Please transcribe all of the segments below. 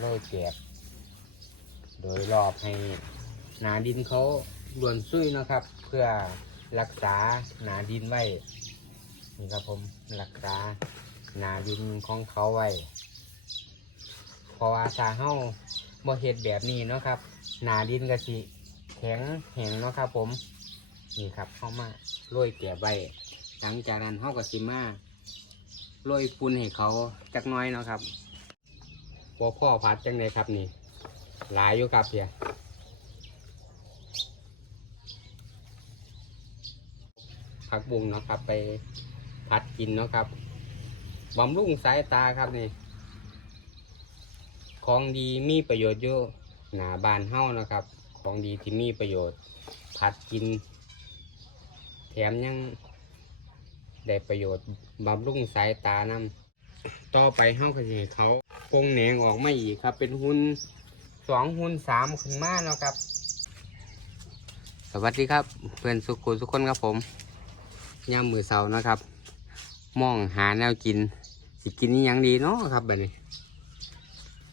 โรยแกบโดยรอบให้หนาดินเขารวนซุยนะครับ เพื่อรักษาหนาดินไว้นี่ครับผมรักษาหนาดินของเขาไว้เพราะว่าถ้าเฮาบ่เฮ็ดแบบนี้เนาะครับ หนาดินก็สิแข็งแห้งเนาะครับ ผมนี่ครับเข้ามาโรยแกบไว้หลังจากนั้นเฮาก็สิมาโรยปูนให้เขาจักน้อยเนาะครับ พอพ่อพัดจังไดครับนี่ หลายอยู่ครับเพียผักบุ้งเนาะครับ ไปผัดกินเนาะครับบำรุงสายตาครับนี่ ของดีมีประโยชน์เยอะหนาบานเฮ้านะครับ ของดีที่มีประโยชน์ ผัดกิน แถมยังได้ประโยชน์บำรุงสายตานำ ต่อไปเฮ้าก็สิให้เขาโปงแหนงออกมาอีกครับ เป็นหุ่นสองหุ่นสามขึ้นมาเนาะครับ สวัสดีครับ เพื่อนสุขุทุกคนครับผมย่ามมือเสาร์นะครับมองหาแนวกิน สิกินนี่ยังดีเนาะครับแบบนี้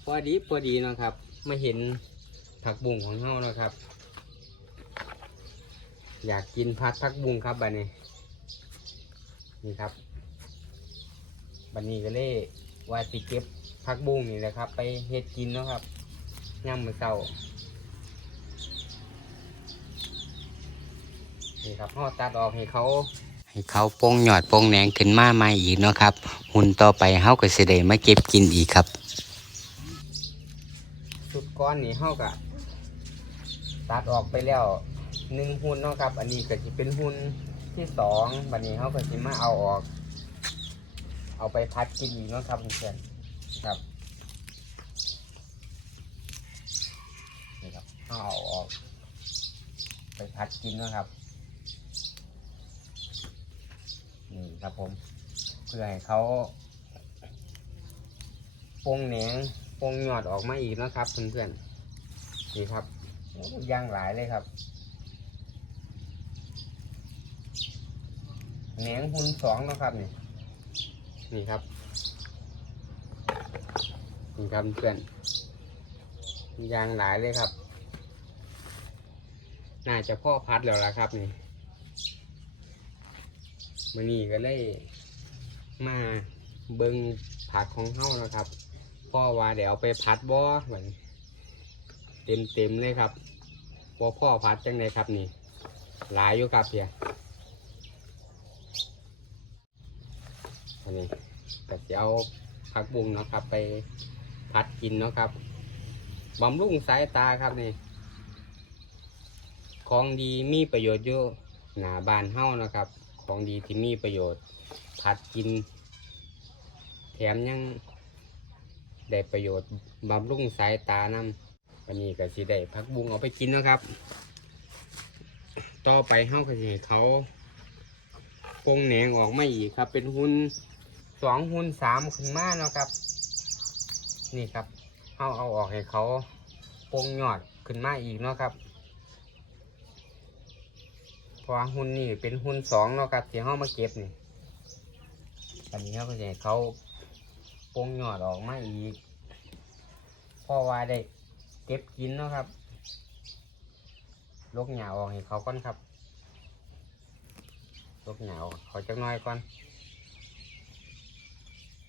พอดีพอดีเนาะครับมาเห็นผักบุ้งของเฮาเนาะครับ อยากกินผัดผักบุ้งครับบัดนี้นี่ครับ บัดนี้ก็เลยว่าสิเก็บผักบุ้งนี่แหละครับ ไปเฮ็ดกินเนาะครับย่ำมือเช้านี่ครับห่อตัดออกให้เขาให้เขาโป่งหยอดโป่งแหนงขึ้นมาใหม่อีกเนาะครับ หุ่นต่อไปเฮาก็สิได้มาเก็บกินอีกครับสุดก้อนนี่เฮากะตัดออกไปแล้วหนึ่งหุ่นเนาะครับ อันนี้ก็จะเป็นหุ่นที่สองบัดนี้เฮาก็สิมาเอาออก เอาไปพัดกินอีกนะครับเพื่อนๆครับนี่ครับเอาออก ไปพัดกินนะครับนี่ครับผม เพื่อให้เขาปงแหนงปงหยอดออกมาอีกนะครับเพื่อนๆนี่ครับย่างหลายเลยครับแหนงหุ่นสองนะครับนี่ นี่ครับนี่ครับเพื่อนย่างหลายเลยครับ น่าจะพ่อพัดแล้วล่ะครับนี่มันนี่ก็เลยมาเบิงผักของเฮ้านะครับพ่อว่าเดี๋ยวไปพัดบ่เหมือนเต็มเต็มๆเลยครับพ่พ่อพัดจังเลยครับนี่ หลายอยู่ครับเพีย นนี้ก็จะเอาผักบุ้งเนาะครับ ไปพัดกินเนาะครับบำรุงสายตาครับนี่ของดีมีประโยชน์เยอะหนาบานเฮ้านะครับ ของดีที่มีประโยชน์ ผัดกิน แถมยังได้ประโยชน์บำรุงสายตานำวันนี้ก็สิได้พักบุ้งเอาไปกินนะครับ ต่อไปเฮาก็สิเขาปงแหนงออกมาอีกครับ เป็นหุ่น สองหุ่นสามขึ้นมาเนาะครับ นี่ครับเฮาเอาออกให้เขาโปงยอดขึ้นมาอีกเนาะครับเพราะหุ่นนี่เป็นหุ่นสองเนาะครับที่เฮามาเก็บนี่ตอนนี้เฮาก็จะให้เขาปงหยอดออกมาอีกพราะว่าได้เก็บกินเนาะครับลกหยาออกให้เขาก่อนครับลกหยาออกเขาจักน้อยก่อน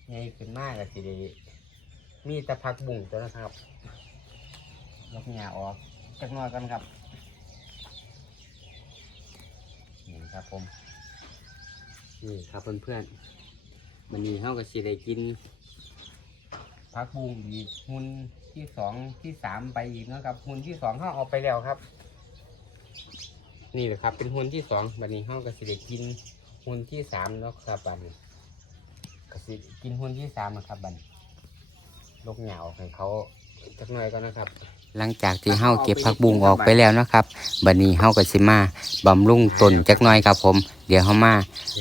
ใหญ่ขึ้นมากก็สิได้มีแตะพักบุ่งตัวนะครับลกหยาออกจักหน้อยก่อนครับนี่ครับผมนี่ครับเพื่อนๆมันนี้เฮาก็สิได้กินพักบุ้งอีกหุ่นที่สองที่สามไปอีกเนาะครับหุ่นที่สองเฮาเอาไปแล้วครับ นี่แหละครับ เป็นหุ่นที่สองบัดนี้เฮาก็สิได้กินหุ่นที่สามแล้วครับบัดนี้ ก็สิกินหุ่นที่สามนะครับบัดนี้ลกเหงาให้เขาจักหน่อยก็นะครับ หลังจากที่เฮาเก็บผักบุ้งออกไปแล้วนะครับบัดนี้เฮาก็สิมาบำรุงต้นจักหน่อยครับผม เดี๋ยวเฮามา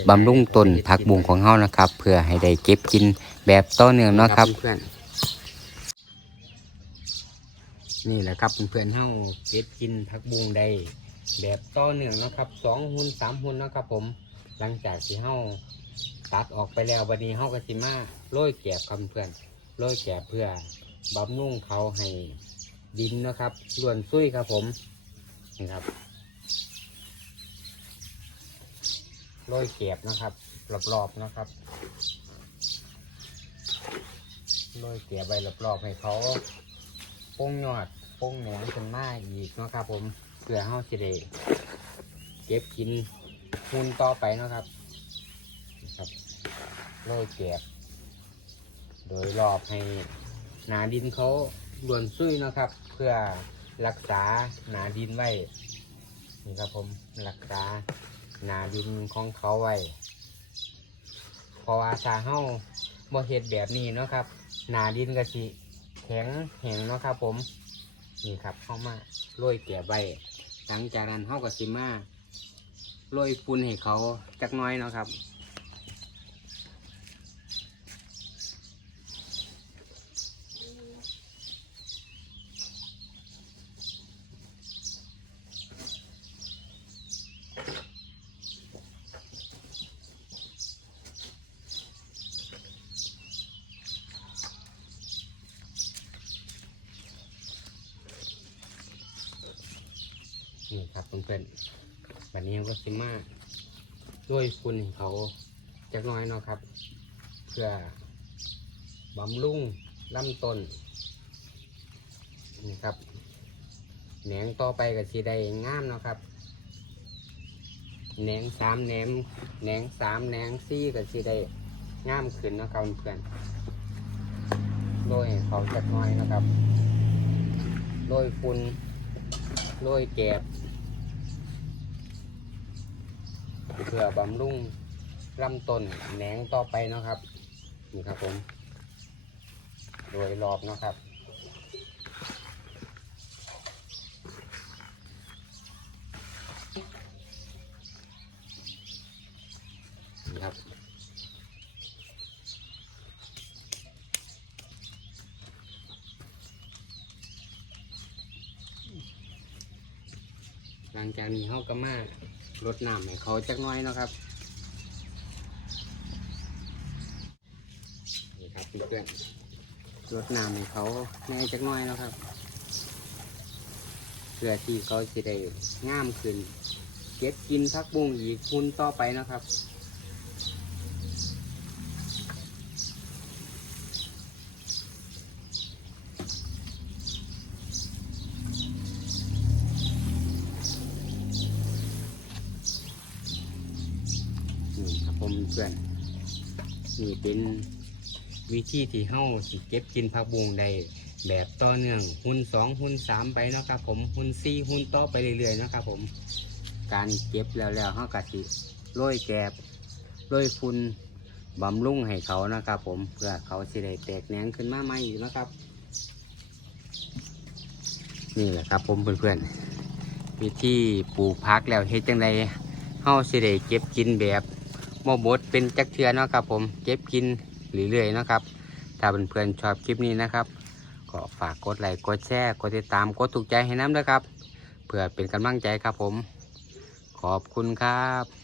บำรุงต้นผักบุ้งของเฮานะครับ เพื่อให้ได้เก็บกินแบบต่อเนื่องเนาะครับ เพื่อนนี่แหละครับเพื่อนๆเฮาเก็บกินผักบุ้งได้แบบต่อเนื่องเนาะครับสองหุ่นสามหุ่นเนาะครับผม หลังจากที่เฮา ตัดออกไปแล้ววันนี้เฮาก็สิมาโรยแกบครับเพื่อนโรยแกบเพื่อบำรุงเขาให้ดินนะครับล้วนซุยครับผมนี่ครับโรยเก็บนะครับรอบๆนะครับโรยเก็บใบรอบๆให้เขาโป้งยอดโป้งแหนงขึ้นมาอีกนะครับผมเพื่อเฮาสิได้เก็บกินหุ่นต่อไปนะครับ โรยเก็บโดยรอบให้หนาดินเขาล้วนซุยนะครับ เพื่อรักษาหนาดินไว้นี่ครับผมรักษาหนาดินของเขาไว้เพราะว่าถ้าเฮาบ่เฮ็ดแบบนี้เนาะครับ หนาดินก็สิแข็งแห้งเนาะครับ ผมนี่ครับเข้ามาโรยแก่ใบหลังจากนั้นเฮาก็สิมาโรยฝุ่นให้เขาจักน้อยเนาะครับ นี่ครับเพื่อนๆวันนี้ก็สิมาด้วยฝุ่นเขาจักน้อยเนาะครับ เพื่อบำรุงลำต้นนี่ครับแหนงต่อไปก็สีได้งามเนาะครับแหนงสามแหนงแหนงสามแหนงสี่ก็สีได้งามขึ้นเนาะครับเพื่อนๆโดยเขาจักน้อยนะครับ โดยฝุ่น โดยแกบเพื่อบำรุงลำต้นแหนงต่อไปนะครับนี่ครับผมโดยรอบนะครับ นี่ครับ หลังจากนี้เขาก็มารดน้ำให้เขาจักน้อยเนาะครับนี่ครับเพื่อนรดน้ำให้เขาแน่จักน้อยเนาะครับ เพื่อที่เขาจะได้งามขึ้น เก็บกินพักบุ้งอีกคุณต่อไปนะครับ ผมเพื่อนนี่เป็นวิธีที่เฮาสิเก็บกินผักบุ้งได้แบบต่อเนื่องหุ่นสองหุ่นสามไปเนาะครับผมหุ่นสี่หุ่นต่อไปเรื่อยๆเนาะครับผม การเก็บแล้วแล้วเฮาก็สิโรยแกบโรยฝุ่นบำรุงให้เขานะครับ ผมเพื่อเขาสิได้แตกแหนงขึ้นมาใหม่อีกนะครับ นี่แหละครับ ผมเพื่อนๆวิธีปลูกพักแล้วเฮ็ดจังไดเฮาสิได้เก็บกินแบบ โมบดเป็นจักเทือเนาะครับผมเก็บกินเรื่อยๆนะครับ ถ้าเพื่อนๆชอบคลิปนี้นะครับ ก็ฝากกดไลค์กดแชร์กดติดตามกดถูกใจให้น้ำด้วยครับ เพื่อเป็นกำลังใจครับผม ขอบคุณครับ